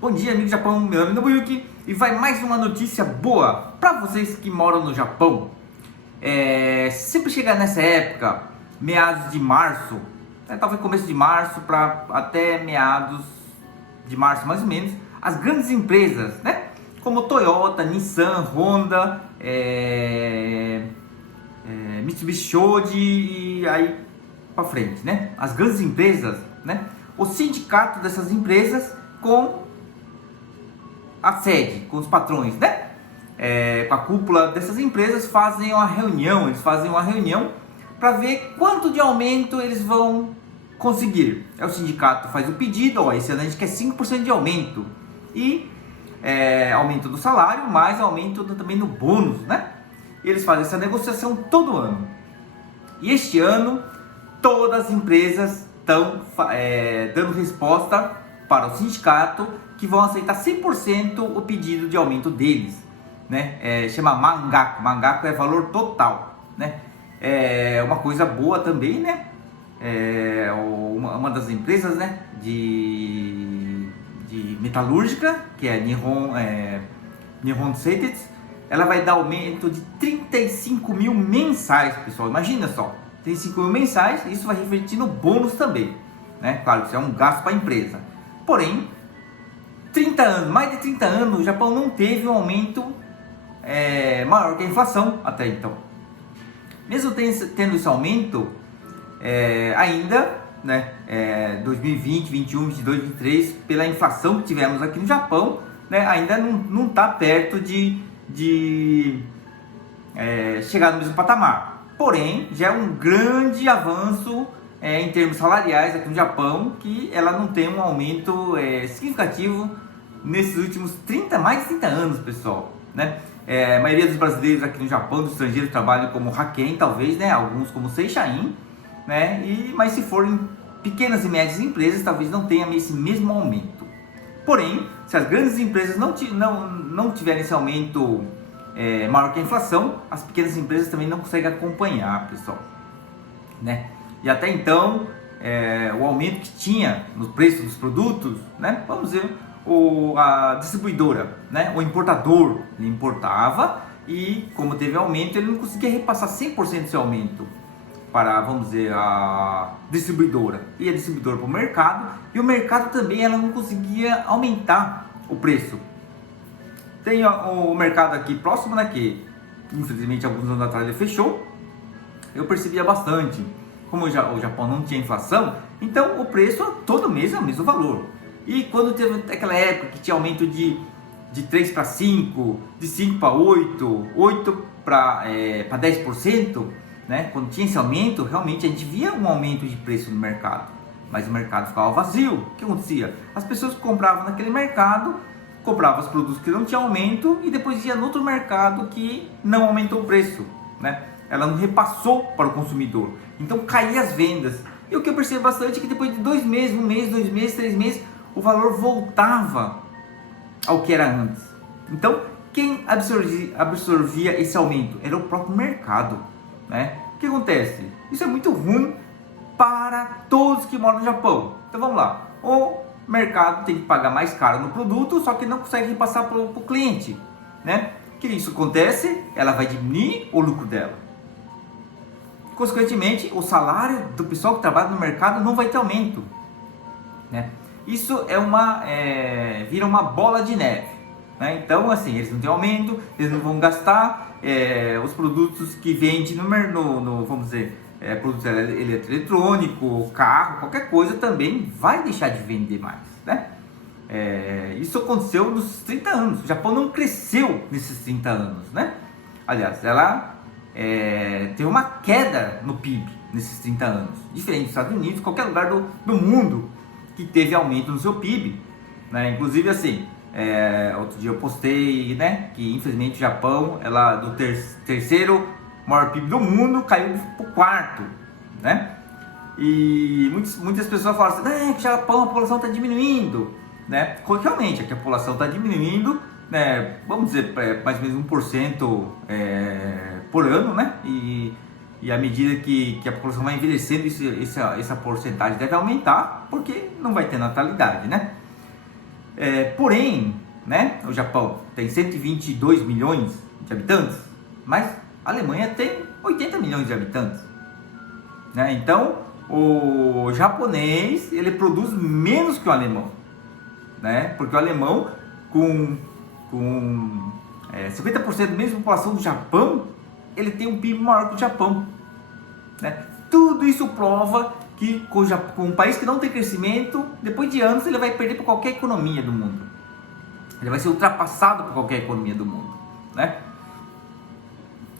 Bom dia, amigo do Japão, meu nome é Nobuyuki e vai mais uma notícia boa para vocês que moram no Japão. Sempre chega nessa época, meados de março, talvez começo de março para até meados de março mais ou menos, as grandes empresas, né? Como Toyota, Nissan, Honda, Mitsubishi Shoji e aí para frente, né? As grandes empresas, né? O sindicato dessas empresas com a sede, com os patrões, né? Com a cúpula dessas empresas eles fazem uma reunião para ver quanto de aumento eles vão conseguir. O sindicato faz o pedido, esse ano a gente quer 5% de aumento e aumento do salário, mais aumento também no bônus, né? Eles fazem essa negociação todo ano. E este ano todas as empresas estão dando resposta para o sindicato que vão aceitar 100% o pedido de aumento deles, né? Chama mangaku é valor total, né? É uma coisa boa também, né? Uma das empresas, né, de metalúrgica, que é Nihon Seitsu, ela vai dar aumento de 35 mil mensais, pessoal. Imagina só, 35 mil mensais, isso vai refletir no bônus também, né? Claro, isso é um gasto para a empresa. Porém, 30 anos, mais de 30 anos, o Japão não teve um aumento maior que a inflação até então. Mesmo tendo esse aumento, ainda, né, 2020, 21, 22, 23, pela inflação que tivemos aqui no Japão, né, ainda não está perto de chegar no mesmo patamar. Porém, já é um grande avanço em termos salariais aqui no Japão, que ela não tem um aumento significativo nesses últimos mais de 30 anos, pessoal, né? A maioria dos brasileiros aqui no Japão, dos estrangeiros, trabalham como Haken, talvez, né? Alguns como Seishain, né? Mas se forem pequenas e médias empresas, talvez não tenha esse mesmo aumento. Porém, se as grandes empresas não tiverem esse aumento maior que a inflação, as pequenas empresas também não conseguem acompanhar, pessoal, né? E até então, o aumento que tinha no preço dos produtos, né? Vamos dizer, a distribuidora, né? O importador, ele importava e como teve aumento, ele não conseguia repassar 100% desse aumento para, vamos dizer, a distribuidora. E a distribuidora para o mercado, e o mercado também ela não conseguia aumentar o preço. Tem o mercado aqui próximo, né, que infelizmente alguns anos atrás ele fechou. Eu percebia bastante. Como o Japão não tinha inflação, então o preço todo mês é o mesmo valor. E quando teve aquela época que tinha aumento de 3 para 5, de 5 para 8 para 10%, né? Quando tinha esse aumento, realmente a gente via um aumento de preço no mercado. Mas o mercado ficava vazio. O que acontecia? As pessoas compravam naquele mercado, compravam os produtos que não tinham aumento e depois ia no outro mercado que não aumentou o preço, né? Ela não repassou para o consumidor. Então caía as vendas. E o que eu percebo bastante é que depois de 2 meses, 1 mês, 2 meses, 3 meses, o valor voltava ao que era antes. Então, quem absorvia esse aumento? Era o próprio mercado, né? O que acontece? Isso é muito ruim para todos que moram no Japão. Então vamos lá. O mercado tem que pagar mais caro no produto, só que não consegue repassar para o cliente, né? O que isso acontece? Ela vai diminuir o lucro dela. Consequentemente, o salário do pessoal que trabalha no mercado não vai ter aumento, né? Isso vira uma bola de neve, né? Então, assim, eles não têm aumento, eles não vão gastar, os produtos que vendem vamos dizer, produtos eletrônicos, carro, qualquer coisa também vai deixar de vender mais, né? Isso aconteceu nos 30 anos. O Japão não cresceu nesses 30 anos, né? Aliás, ela teve uma queda no PIB nesses 30 anos, diferente dos Estados Unidos, qualquer lugar do mundo que teve aumento no seu PIB, né? Inclusive, assim, outro dia eu postei, né, que infelizmente o Japão, ela do terceiro maior PIB do mundo, caiu para o quarto, né? E muitas pessoas falam assim, que o Japão, a população está diminuindo, né? Realmente, aqui a população está diminuindo, né? Vamos dizer, mais ou menos 1% por ano, né? E à medida que a população vai envelhecendo, essa porcentagem deve aumentar, porque não vai ter natalidade, né? Porém, né, o Japão tem 122 milhões de habitantes, mas a Alemanha tem 80 milhões de habitantes, né? Então o japonês ele produz menos que o alemão, né? Porque o alemão com 50% da mesma população do Japão, ele tem um PIB maior que o Japão, né? Tudo isso prova que com um país que não tem crescimento, depois de anos ele vai perder para qualquer economia do mundo. Ele vai ser ultrapassado por qualquer economia do mundo, né?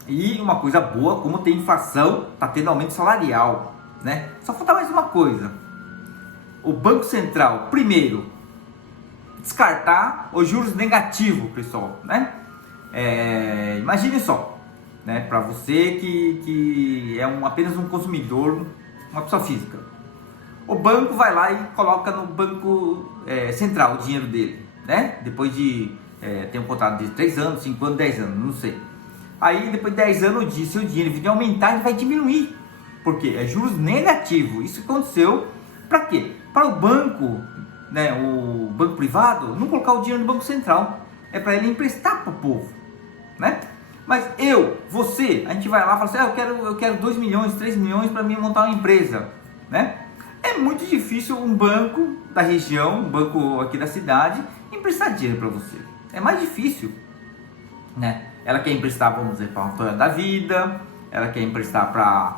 E uma coisa boa, como tem inflação, está tendo aumento salarial, né? Só falta mais uma coisa. O Banco Central, primeiro, descartar os juros negativos, pessoal, né? Imagine só, né? Para você que é apenas um consumidor, uma pessoa física. O banco vai lá e coloca no Banco Central o dinheiro dele, né? Depois de ter um contrato de 3 anos, 5 anos, 10 anos, não sei. Aí depois de 10 anos, seu dinheiro vai aumentar e vai diminuir. Por quê? É juros negativos. Isso aconteceu para quê? Para o banco, né, o banco privado, não colocar o dinheiro no Banco Central. É para ele emprestar para o povo, né? Mas você, a gente vai lá e fala assim, eu quero 2 milhões, 3 milhões para mim montar uma empresa, né? É muito difícil um banco da região, um banco aqui da cidade, emprestar dinheiro para você. É mais difícil, né? Ela quer emprestar, vamos dizer, para uma Toyota da vida, ela quer emprestar para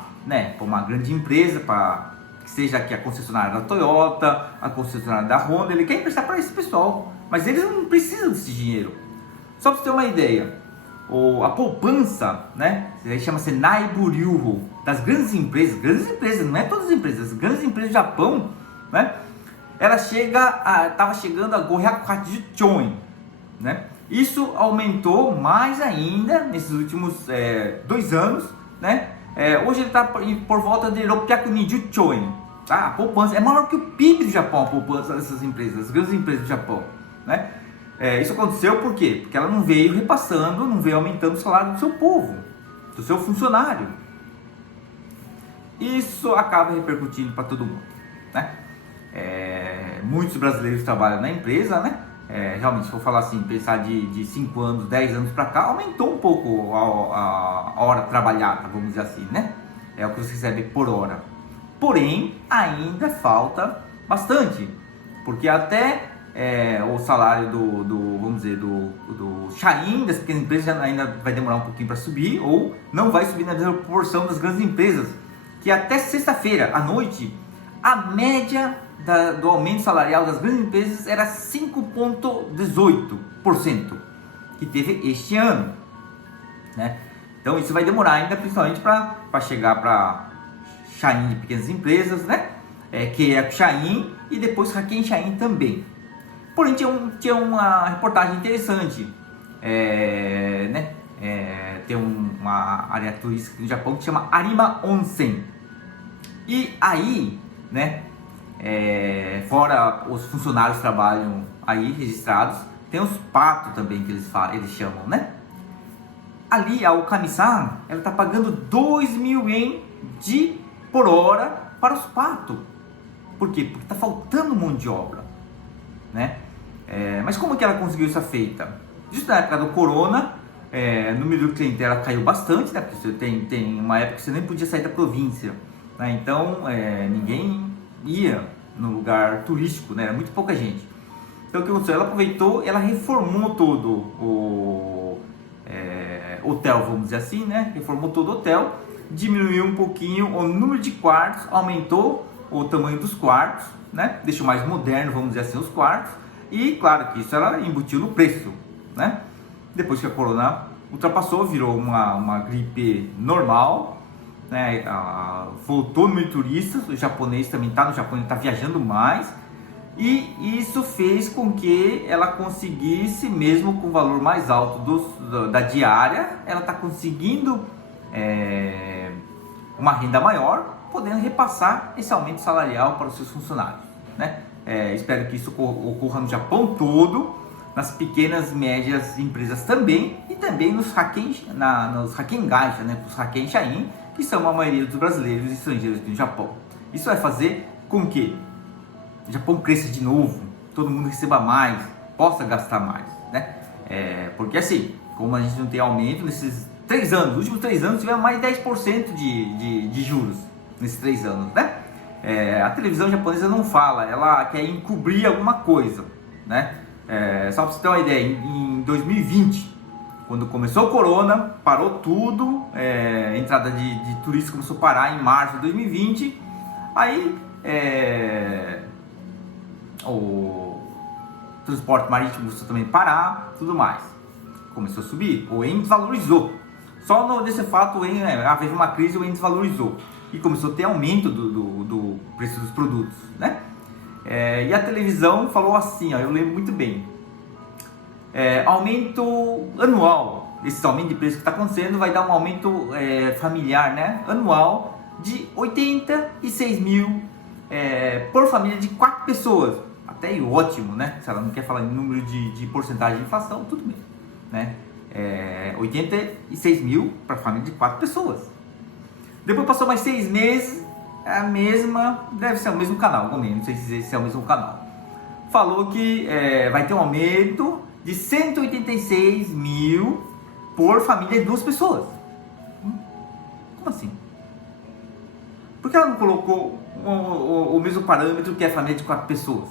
uma grande empresa, para que seja aqui a concessionária da Toyota, a concessionária da Honda, ele quer emprestar para esse pessoal, mas eles não precisam desse dinheiro. Só para você ter uma ideia, a poupança, né, chama-se Naiburyuho, das grandes empresas, não é todas as empresas, as grandes empresas do Japão, né, ela estava chegando a 580 né? Isso aumentou mais ainda nesses últimos 2 anos, né? Hoje ele está por volta de 620 tá? A poupança é maior que o PIB do Japão, a poupança dessas empresas, as grandes empresas do Japão, né? Isso aconteceu por quê? Porque ela não veio repassando, não veio aumentando o salário do seu povo, do seu funcionário. Isso acaba repercutindo para todo mundo, né? Muitos brasileiros trabalham na empresa, né? Realmente, se for falar assim, pensar de 5 anos, 10 anos para cá, aumentou um pouco a hora trabalhada, vamos dizer assim, né? É o que você recebe por hora. Porém, ainda falta bastante, porque até o salário vamos dizer, do Shain, das pequenas empresas, ainda vai demorar um pouquinho para subir, ou não vai subir na mesma proporção das grandes empresas, que até sexta-feira à noite, a média do aumento salarial das grandes empresas era 5,18% que teve este ano, né? Então isso vai demorar ainda, principalmente para chegar para Shain de pequenas empresas, né? Que é o Shain e depois Hakken Shain também. Porém tinha uma reportagem interessante, né? Tem uma área turística no Japão que chama Arima Onsen. E aí, né? Fora os funcionários que trabalham aí registrados, tem os patos também que eles chamam, né? Ali a Okami-san, ela está pagando 2.000 ien por hora para os patos. Por quê? Porque está faltando mão de obra, né? Mas como que ela conseguiu essa feita? Justo na época do corona, o número de clientela caiu bastante, né? Porque você tem uma época que você nem podia sair da província, né? Então ninguém ia no lugar turístico, né? Era muito pouca gente. Então o que aconteceu? Ela aproveitou, ela reformou todo o hotel, vamos dizer assim, né? Reformou todo o hotel, diminuiu um pouquinho o número de quartos, aumentou o tamanho dos quartos, né? Deixou mais moderno, vamos dizer assim, os quartos. E claro que isso ela embutiu no preço, né? Depois que a corona ultrapassou, virou uma gripe normal, né? Voltou o número de turistas, o japonês também está no Japão, ele está viajando mais, e isso fez com que ela conseguisse, mesmo com o valor mais alto da diária, ela está conseguindo uma renda maior, podendo repassar esse aumento salarial para os seus funcionários, né? Espero que isso ocorra no Japão todo, nas pequenas e médias empresas também, e também nos Hakken Gaisha, né? Os Hakken Shain, que são a maioria dos brasileiros e estrangeiros aqui no Japão. Isso vai fazer com que o Japão cresça de novo, todo mundo receba mais, possa gastar mais, né? Porque assim, como a gente não tem aumento nesses 3 anos, nos últimos 3 anos tivemos mais de 10% de juros nesses 3 anos, né? A televisão japonesa não fala, ela quer encobrir alguma coisa, né? Só para você ter uma ideia, em 2020, quando começou o corona, parou tudo, a entrada de turistas começou a parar em março de 2020, aí o transporte marítimo começou também a parar, tudo mais, começou a subir, o ien desvalorizou, só nesse fato o ien, havia uma crise, o ien desvalorizou e começou a ter aumento do preço dos produtos, né? E a televisão falou assim, ó, eu lembro muito bem, aumento anual, esse aumento de preço que está acontecendo vai dar um aumento familiar, né, anual de 86 mil por família de 4 pessoas, até aí ótimo, né, se ela não quer falar em número de porcentagem de inflação, tudo bem, né, 86 mil para família de 4 pessoas. Depois passou mais 6 meses, a mesma, deve ser o mesmo canal, não sei se é o mesmo canal, falou que vai ter um aumento de 186 mil por família de 2 pessoas. Como assim? Por que ela não colocou o mesmo parâmetro que é a família de 4 pessoas?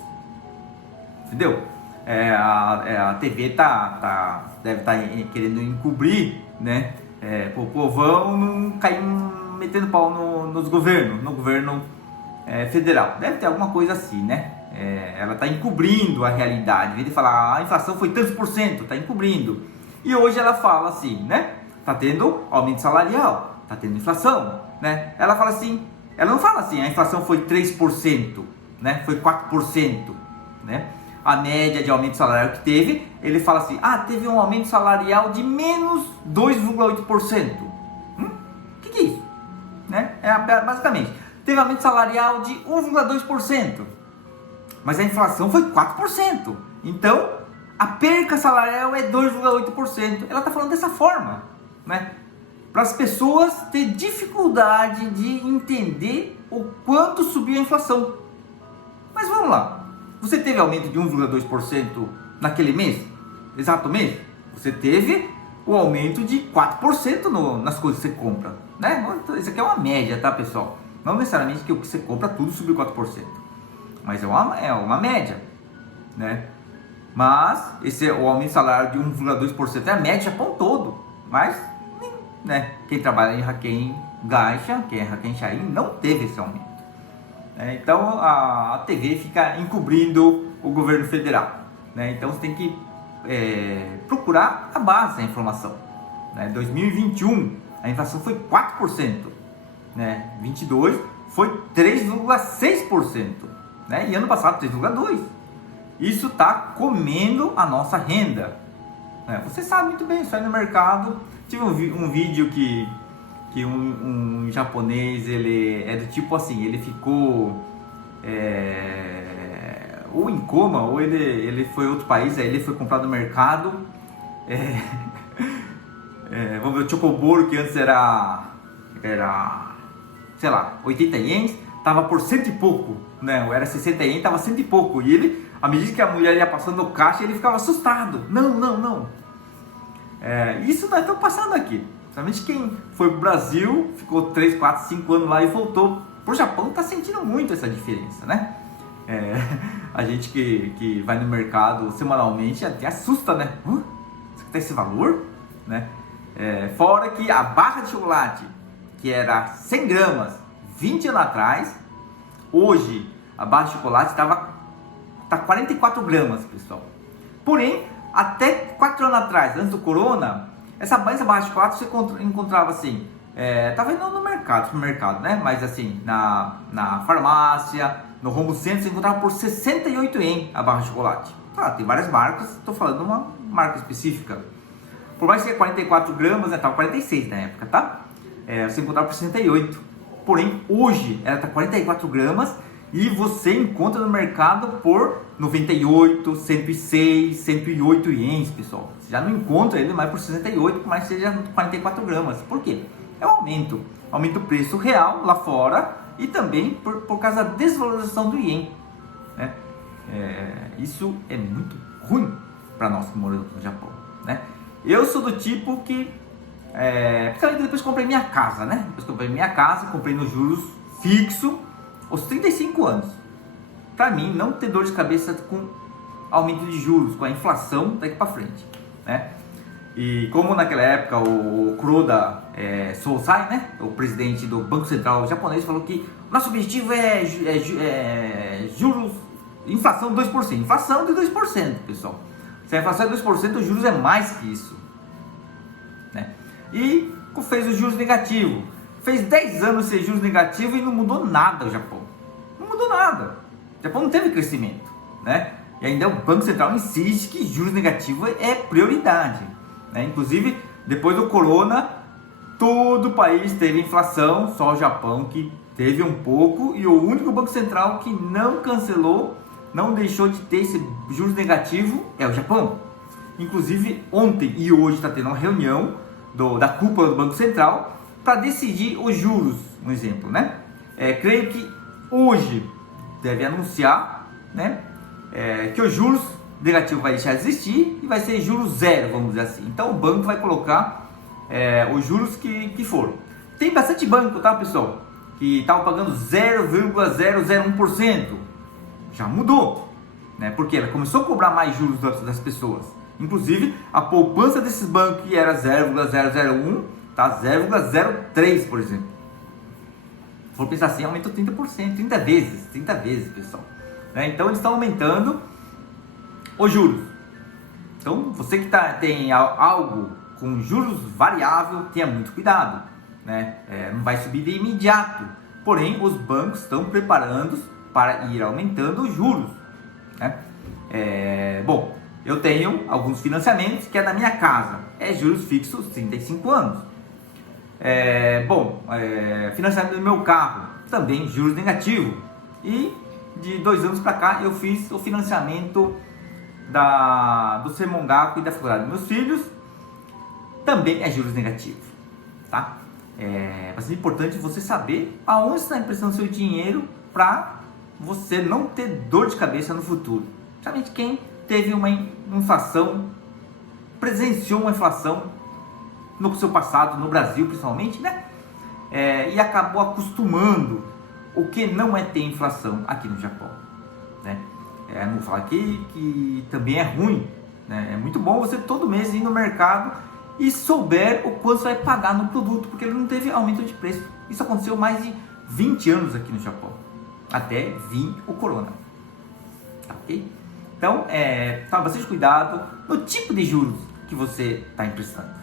Entendeu? A TV deve estar querendo encobrir, né? Para o povão não cair metendo pau no governo federal. Deve ter alguma coisa assim, né? Ela está encobrindo a realidade. Em vez de falar a inflação foi tantos por cento, está encobrindo. E hoje ela fala assim, né? Está tendo aumento salarial, está tendo inflação, né? Ela fala assim, ela não fala assim, a inflação foi 3%, né? Foi 4%, né? A média de aumento salarial que teve, ele fala assim, teve um aumento salarial de menos 2,8%. Que é isso? Né? Basicamente, teve aumento salarial de 1,2%, mas a inflação foi 4%. Então, a perca salarial é 2,8%. Ela está falando dessa forma, né? Para as pessoas ter dificuldade de entender o quanto subiu a inflação. Mas vamos lá. Você teve aumento de 1,2% naquele mês? Exato mês? Você teve o aumento de 4% nas coisas que você compra, né? Isso aqui é uma média, tá, pessoal? Não necessariamente que o que você compra tudo subiu 4%, mas é uma média, né? Mas o aumento salário de 1,2% é a média Japão todo, mas, né? Quem trabalha em Hakken Gaisha, quem é Hakken Shain, não teve esse aumento. Então a TV fica encobrindo o governo federal, né? Então você tem que procurar a base da informação, né? 2021 a inflação foi 4%, né? 22 foi 3,6%, né? E ano passado 3,2%. Isso está comendo a nossa renda, né? Você sabe muito bem, isso aí no mercado. Tive um vídeo que um japonês, ele é do tipo assim, ele ficou ou em coma, ou ele foi a outro país, aí ele foi comprar no mercado, vamos ver, o chocoboro que antes era, sei lá, 80 ienes, tava por 100 e pouco, né? Ou era 60 ienes, tava 100 e pouco, e ele, à medida que a mulher ia passando no caixa, ele ficava assustado, não. Isso nós estamos passando aqui. Principalmente quem foi pro Brasil, ficou 3, 4, 5 anos lá e voltou pro Japão, está sentindo muito essa diferença, né? A gente que vai no mercado semanalmente até assusta, né? Isso aqui tá esse valor, né? Fora que a barra de chocolate, que era 100 gramas 20 anos atrás, hoje a barra de chocolate tá 44 gramas, pessoal. Porém, até 4 anos atrás, antes do corona, essa barra de chocolate você encontrava assim, tava indo no mercado, né? Mas assim, na farmácia, no home center, você encontrava por 68 ien a barra de chocolate. Tem várias marcas, estou falando de uma marca específica. Por mais que é 44 gramas, tava 46 na época, tá? Você encontrava por 68. Porém, hoje ela tá 44 gramas e você encontra no mercado por 98, 106, 108 ienes, pessoal. Você já não encontra ele mais por 68, por mais que seja 44 gramas. Por quê? É um aumento do preço real lá fora e também por causa da desvalorização do ien, né? Isso é muito ruim para nós que moramos no Japão, né? Eu sou do tipo que, principalmente depois que comprei minha casa, né? Depois que comprei minha casa, comprei nos juros fixo aos 35 anos. Para mim, não ter dor de cabeça com aumento de juros, com a inflação daqui para frente, né? E como naquela época o Kuroda Sousai, né, o presidente do Banco Central japonês, falou que nosso objetivo é juros, inflação 2%. Inflação de 2%, pessoal. Se a inflação é 2%, os juros é mais que isso, né? E fez os juros negativos. Fez 10 anos sem juros negativos e não mudou nada o Japão. Não mudou nada. O Japão não teve crescimento, né? E ainda o Banco Central insiste que juros negativos é prioridade, né? Inclusive, depois do corona, todo o país teve inflação, só o Japão que teve um pouco, e o único Banco Central que não cancelou, não deixou de ter esse juros negativo é o Japão. Inclusive, ontem e hoje está tendo uma reunião da cúpula do Banco Central para decidir os juros, um exemplo, né? Creio que hoje deve anunciar, né, que os juros negativo vai deixar de existir e vai ser juros zero, vamos dizer assim. Então o banco vai colocar os juros que for. Tem bastante banco, tá, pessoal, que estava pagando 0,001%. Já mudou, né? Porque ela começou a cobrar mais juros das pessoas. Inclusive, a poupança desses bancos que era 0,001 tá 0,03, por exemplo. Se for pensar assim, aumentou 30%, 30 vezes, pessoal. Então eles estão aumentando os juros. Então você que tem algo com juros variável, tenha muito cuidado, né? Não vai subir de imediato. Porém, os bancos estão preparando para ir aumentando os juros, né? Bom, eu tenho alguns financiamentos que é da minha casa, juros fixos 35 anos. Financiamento do meu carro, também juros negativos. E de 2 anos para cá eu fiz o financiamento do Semongaku e da faculdade dos meus filhos, também é juros negativos, tá? É bastante importante você saber aonde está emprestando seu dinheiro para você não ter dor de cabeça no futuro. Principalmente quem teve uma inflação, presenciou uma inflação no seu passado, no Brasil principalmente, né? E acabou acostumando o que não é ter inflação aqui no Japão, né? Não vou falar aqui que também é ruim, né? É muito bom você todo mês ir no mercado e souber o quanto você vai pagar no produto, porque ele não teve aumento de preço. Isso aconteceu mais de 20 anos aqui no Japão, até vir o corona, tá, ok? Então, tome bastante cuidado no tipo de juros que você está emprestando.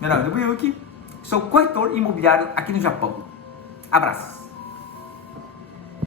Meu nome é Nobuyuki, sou corretor imobiliário aqui no Japão. Abraços!